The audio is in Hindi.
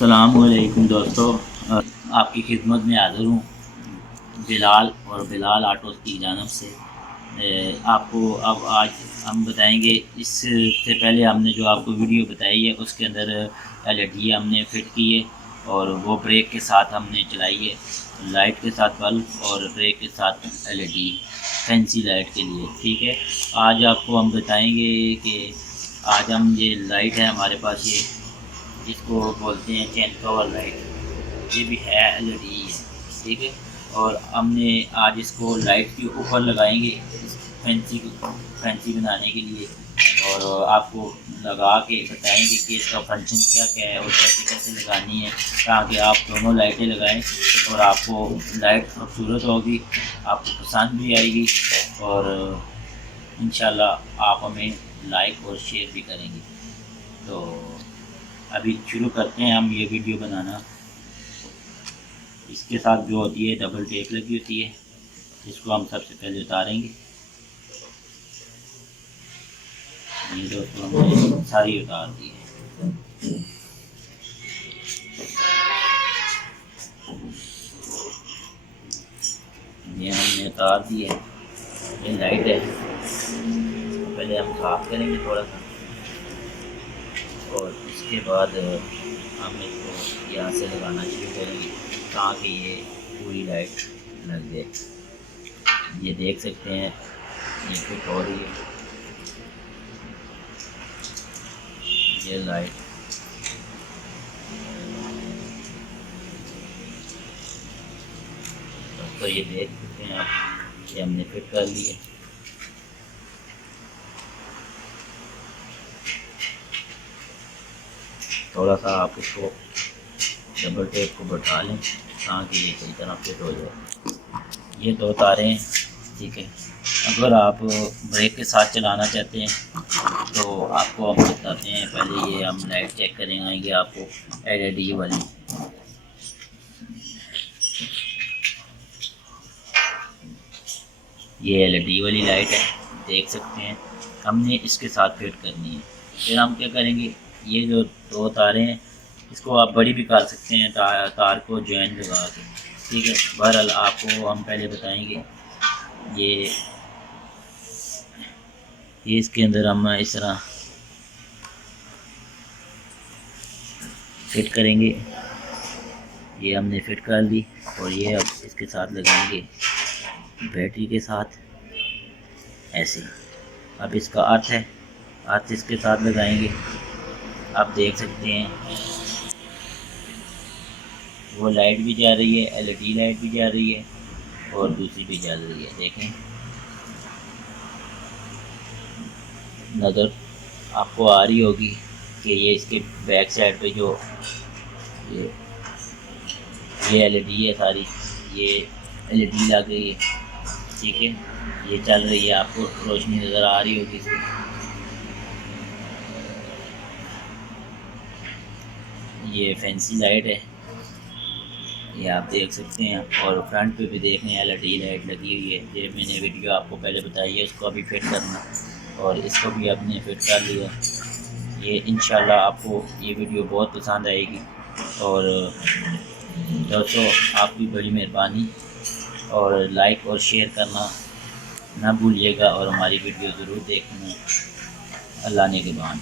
अस्सलामुअलैकुम दोस्तों, आपकी खिदमत में हाज़िर हूँ बिलाल और बिलाल ऑटोज़ की जानिब से। आपको अब आज हम बताएंगे। इससे पहले हमने जो आपको वीडियो बताई है उसके अंदर एलईडी हमने फिट की है और वो ब्रेक के साथ हमने चलाई है, लाइट के साथ बल्ब और ब्रेक के साथ एलईडी फैंसी लाइट के लिए। ठीक है, आज आपको हम बताएंगे कि आज हम ये लाइट है हमारे पास, ये जिसको बोलते हैं चैन कवर लाइट, ये भी है एलईडी है। ठीक है, और हमने आज इसको लाइट के ऊपर लगाएंगे फैंसी बनाने के लिए, और आपको लगा के बताएंगे कि इसका फंक्शन क्या क्या है और कैसे कैसे लगानी है, ताकि आप दोनों लाइटें लगाएं और आपको लाइट खूबसूरत होगी, आपको पसंद भी आएगी और इंशाल्लाह आप हमें लाइक और शेयर भी करेंगे। तो अभी शुरू करते हैं हम ये वीडियो बनाना। इसके साथ जो होती है डबल टेप लगी होती है, जिसको हम सबसे पहले उतारेंगे। ये दोस्तों हमने सारी उतार दी है। ये हमने उतार दी है। ये लाइट है, पहले हम साफ करेंगे थोड़ा सा और इसके बाद हम इसको यहाँ से लगाना शुरू करेंगे ताकि ये पूरी लाइट लग जाए। ये देख सकते हैं ये फिट हो रही है, ये लाइट। तो ये देख सकते हैं आप, ये हमने फिट कर ली है। थोड़ा सा आप इसको डबल टेप को बैठा लें ताकि ये सही तरह फिट हो जाए। ये दो तारें हैं। ठीक है, अगर आप ब्रेक के साथ चलाना चाहते हैं तो आपको हम बताते हैं। पहले ये हम लाइट चेक करेंगे आपको एलईडी वाली। ये एलईडी वाली लाइट है, देख सकते हैं। हमने इसके साथ फिट करनी है। फिर हम क्या करेंगे, ये जो दो तारें हैं इसको आप बड़ी भी कर सकते हैं, तार को जॉइन लगा के। ठीक है, बहरहाल आपको हम पहले बताएंगे। ये इसके अंदर हम इस तरह फिट करेंगे। ये हमने फिट कर ली और ये अब इसके साथ लगाएंगे बैटरी के साथ ऐसे। अब इसका अर्थ है, अर्थ इसके साथ लगाएंगे। आप देख सकते हैं वो लाइट भी जा रही है, एलईडी लाइट भी जा रही है और दूसरी भी जल रही है। देखें, नज़र आपको आ रही होगी कि ये इसके बैक साइड पे जो ये एलईडी है सारी, ये एलईडी लग गई है। ठीक है, ये चल रही है, आपको रोशनी नज़र आ रही होगी इसमें। ये फैंसी लाइट है, ये आप देख सकते हैं। और फ्रंट पे भी देख रहे हैं एलईडी लाइट लगी हुई है। ये मैंने वीडियो आपको पहले बताई है, उसको अभी फिट करना और इसको भी आपने फिट कर लिया। ये इंशाल्लाह आपको ये वीडियो बहुत पसंद आएगी। और दोस्तों आपकी बड़ी मेहरबानी, और लाइक और शेयर करना ना भूलिएगा और हमारी वीडियो ज़रूर देखना। अल्लाह ने के बाद।